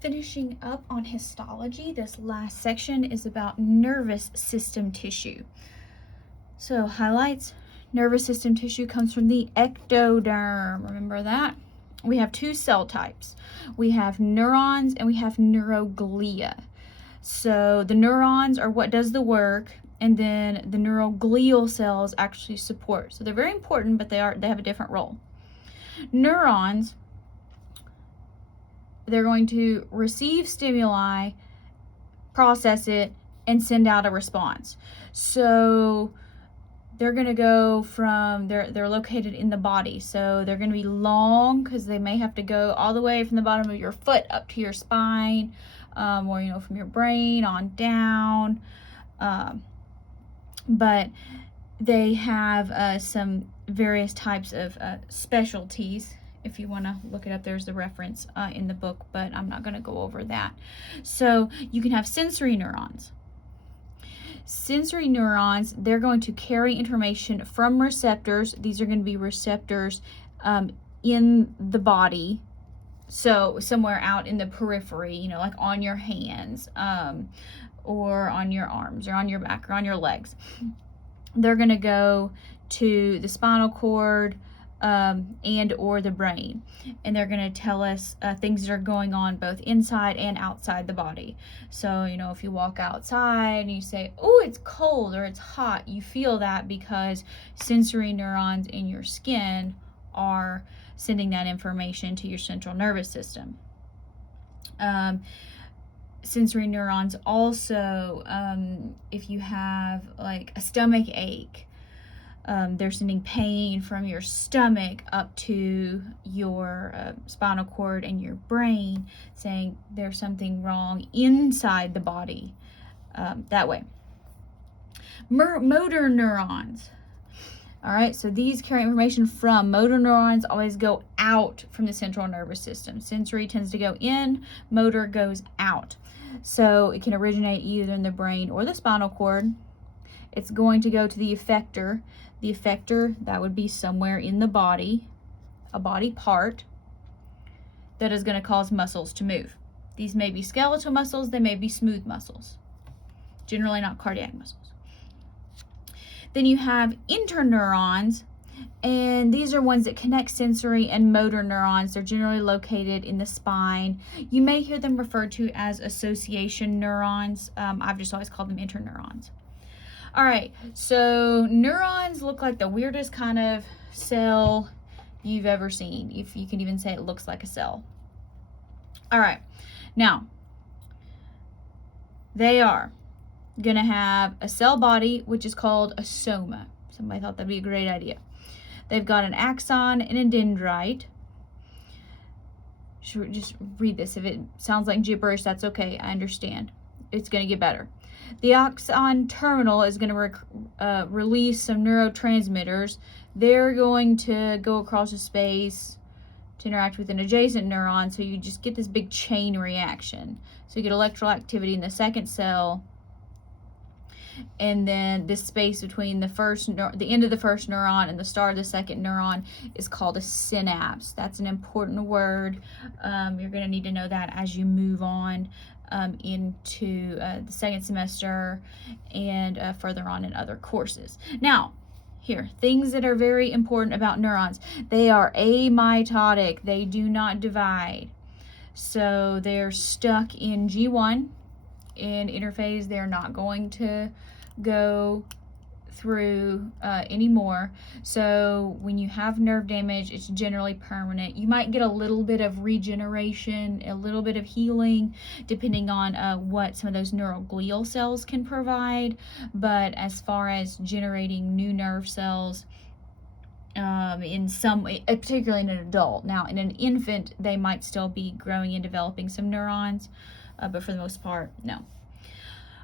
Finishing up on histology, this last section is about nervous system tissue. So highlights, nervous system tissue comes from the ectoderm. Remember that? We have two cell types. We have neurons and we have neuroglia. So the neurons are what does the work, and then the neuroglial cells actually support. So they're very important, but they have a different role. Neurons, they're going to receive stimuli, process it, and send out a response. So they're going to go from, they're located in the body. So they're going to be long because they may have to go all the way from the bottom of your foot up to your spine, or, from your brain on down. But they have some various types of specialties. If you want to look it up, there's the reference in the book, but I'm not going to go over that. So you can have sensory neurons. Sensory neurons, they're going to carry information from receptors. These are going to be receptors in the body. So somewhere out in the periphery, like on your hands, or on your arms, or on your back, or on your legs. They're going to go to the spinal cord, and or the brain, and they're going to tell us things that are going on both inside and outside the body. So if you walk outside and you say, oh, it's cold or it's hot, you feel that because sensory neurons in your skin are sending that information to your central nervous system. Sensory neurons also, if you have like a stomach ache, they're sending pain from your stomach up to your spinal cord and your brain, saying there's something wrong inside the body, that way. Motor neurons. All right, so these carry information from motor neurons, always go out from the central nervous system. Sensory tends to go in, motor goes out. So it can originate either in the brain or the spinal cord. It's going to go to the effector. The effector, that would be somewhere in the body, a body part that is going to cause muscles to move. These may be skeletal muscles, they may be smooth muscles, generally not cardiac muscles. Then you have interneurons, and these are ones that connect sensory and motor neurons. They're generally located in the spine. You may hear them referred to as association neurons. I've just always called them interneurons. All right, so neurons look like the weirdest kind of cell you've ever seen, if you can even say it looks like a cell. All right, now, they are going to have a cell body, which is called a soma. Somebody thought that'd be a great idea. They've got an axon and a dendrite. Should just read this. If it sounds like gibberish, that's okay. I understand. It's going to get better. The axon terminal is going to release some neurotransmitters. They're going to go across the space to interact with an adjacent neuron, so you just get this big chain reaction. So you get electrical activity in the second cell, and then this space between the end of the first neuron and the start of the second neuron is called a synapse. That's an important word. You're going to need to know that as you move on into the second semester and further on in other courses. Now, here, things that are very important about neurons. They are amitotic. They do not divide. So they're stuck in G1. In interphase, they're not going to go through anymore. So when you have nerve damage, it's generally permanent. You might get a little bit of regeneration, a little bit of healing, depending on what some of those neuroglial cells can provide. But as far as generating new nerve cells, in some, particularly in an adult. Now, in an infant, they might still be growing and developing some neurons, but for the most part, no.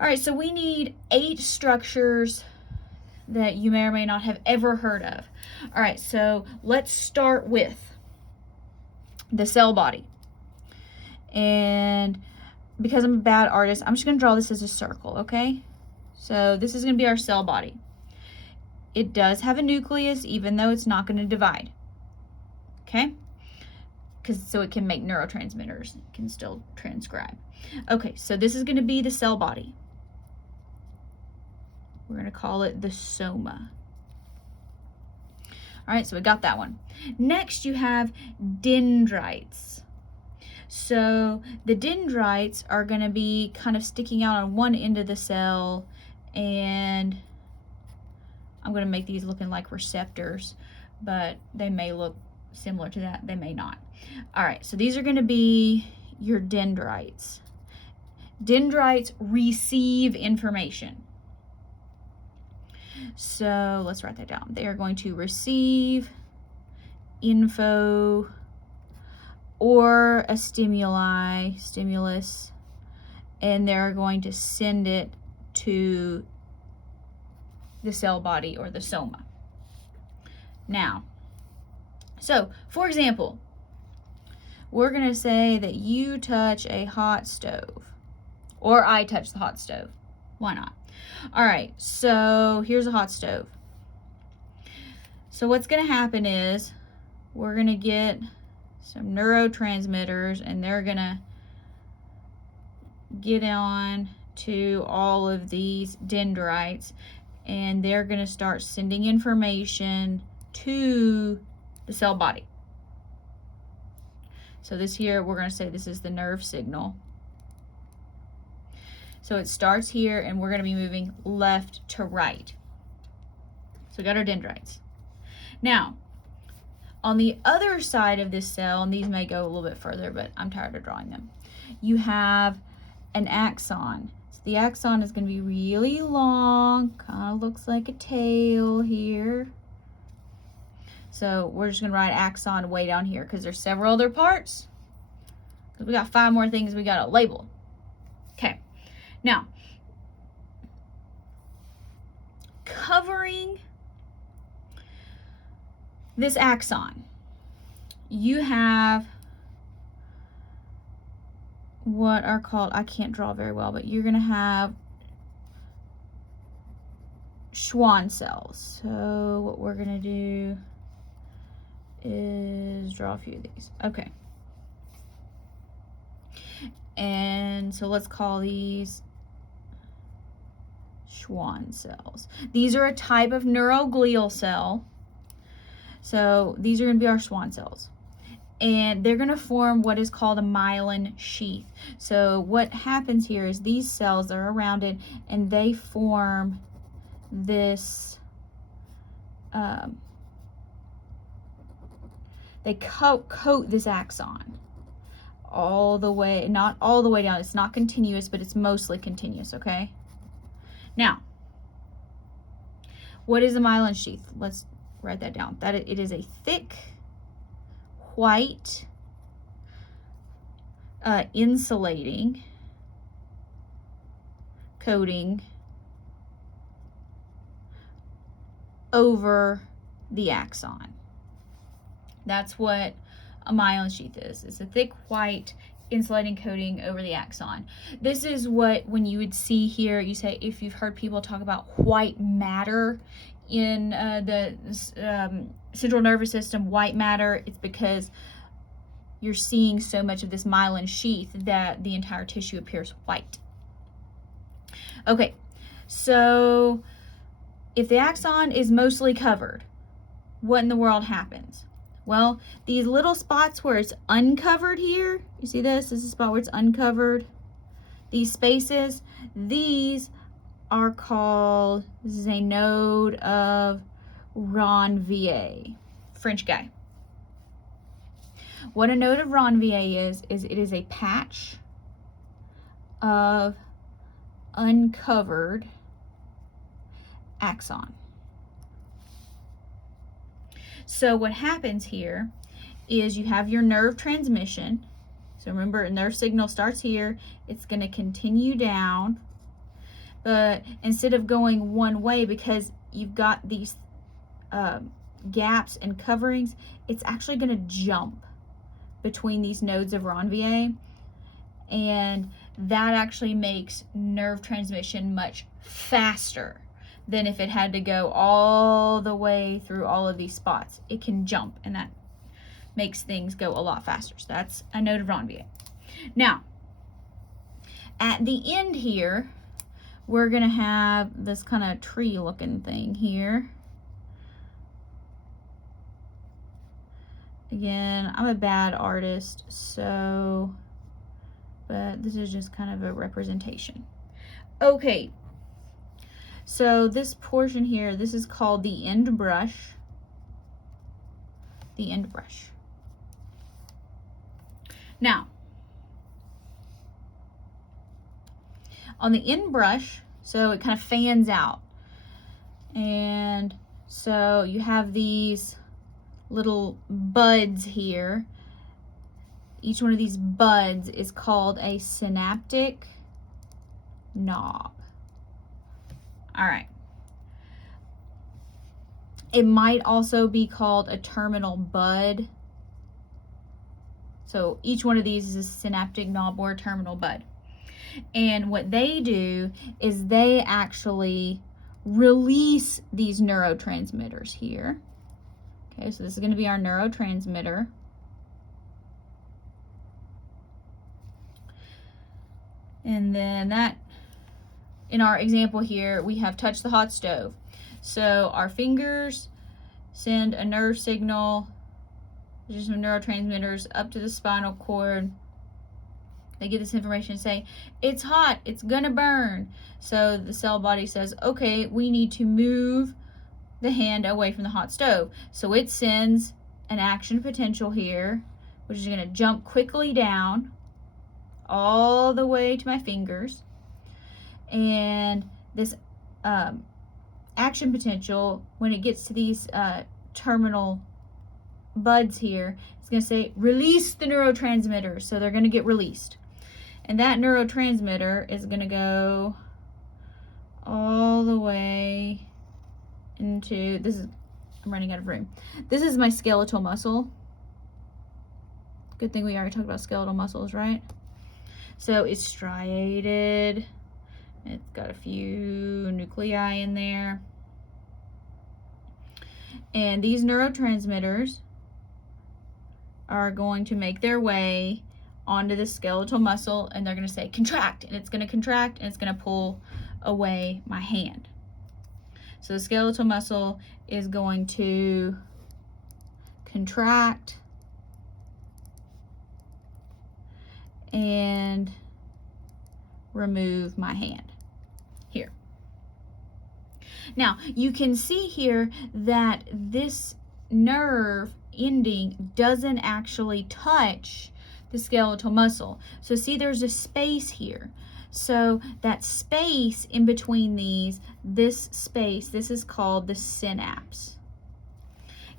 All right, so we need 8 structures that you may or may not have ever heard of. All right, so let's start with the cell body. And because I'm a bad artist, I'm just going to draw this as a circle, okay? So this is going to be our cell body. It does have a nucleus, even though it's not going to divide. Okay? so it can make neurotransmitters. It can still transcribe. Okay, so this is going to be the cell body. We're going to call it the soma. All right, so we got that one. Next, you have dendrites. So the dendrites are going to be kind of sticking out on one end of the cell, and I'm going to make these looking like receptors, but they may look similar to that. They may not. All right, so these are going to be your dendrites. Dendrites receive information. So let's write that down. They are going to receive info or a stimulus, and they're going to send it to the cell body or the soma. Now, so for example, we're going to say that you touch a hot stove, or I touch the hot stove. Why not? All right, so here's a hot stove. So what's going to happen is we're going to get some neurotransmitters, and they're going to get on to all of these dendrites, and they're going to start sending information to the cell body. So this here, we're going to say this is the nerve signal. So it starts here, and we're going to be moving left to right. So we got our dendrites. Now, on the other side of this cell, and these may go a little bit further, but I'm tired of drawing them, you have an axon. So the axon is going to be really long, kind of looks like a tail here. So we're just going to write axon way down here because there's several other parts. We got 5 more things we got to label. Okay. Now, covering this axon, you have what are called, I can't draw very well, but you're going to have Schwann cells. So what we're going to do is draw a few of these. Okay. And so let's call these Schwann cells. These are a type of neuroglial cell. So these are going to be our Schwann cells. And they're going to form what is called a myelin sheath. So what happens here is these cells are around it, and they form this, they coat this axon all the way, not all the way down. It's not continuous, but it's mostly continuous, okay? Now, what is a myelin sheath? Let's write that down. That it is a thick, white, insulating coating over the axon. That's what a myelin sheath is. It's a thick, white, insulating coating over the axon. This is what, when you would see here, you say, if you've heard people talk about white matter in the central nervous system, white matter, it's because you're seeing so much of this myelin sheath that the entire tissue appears white. Okay, so if the axon is mostly covered, what in the world happens? Well, these little spots where it's uncovered here, you see this? This is a spot where it's uncovered. These spaces, these are called, this is a node of Ranvier, French guy. What a node of Ranvier is it is a patch of uncovered axon. So what happens here is you have your nerve transmission. So remember, a nerve signal starts here. It's going to continue down. But instead of going one way, because you've got these gaps and coverings, it's actually going to jump between these nodes of Ranvier. And that actually makes nerve transmission much faster than if it had to go all the way through all of these spots. It can jump, and that makes things go a lot faster. So that's a node of Ranvier. Now, at the end here, we're going to have this kind of tree looking thing here. Again, I'm a bad artist, so, but this is just kind of a representation. Okay, so this portion here, this is called the end brush. The end brush. Now, on the end brush, so it kind of fans out. And so you have these little buds here. Each one of these buds is called a synaptic knob. All right. It might also be called a terminal bud. So each one of these is a synaptic knob or a terminal bud. And what they do is they actually release these neurotransmitters here. Okay, so this is going to be our neurotransmitter. And then that, in our example here, we have touched the hot stove. So our fingers send a nerve signal, there's some neurotransmitters up to the spinal cord. They get this information and say, it's hot, it's gonna burn. So the cell body says, okay, we need to move the hand away from the hot stove. So it sends an action potential here, which is gonna jump quickly down all the way to my fingers. And this action potential, when it gets to these terminal buds here, it's going to say release the neurotransmitter. So they're going to get released. And that neurotransmitter is going to go all the way into, this is, I'm running out of room. This is my skeletal muscle. Good thing we already talked about skeletal muscles, right? So it's striated. It's got a few nuclei in there. And these neurotransmitters are going to make their way onto the skeletal muscle, and they're going to say contract, and it's going to contract, and it's going to pull away my hand. So the skeletal muscle is going to contract and remove my hand here. Now you can see here that this nerve ending doesn't actually touch the skeletal muscle. So see, there's a space here. So that space in between these, this space, this is called the synapse.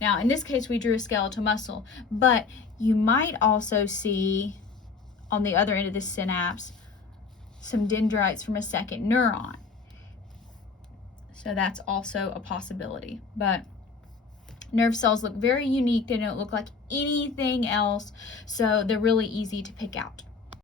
Now in this case we drew a skeletal muscle, but you might also see on the other end of the synapse some dendrites from a second neuron. So that's also a possibility. But nerve cells look very unique. They don't look like anything else, so they're really easy to pick out.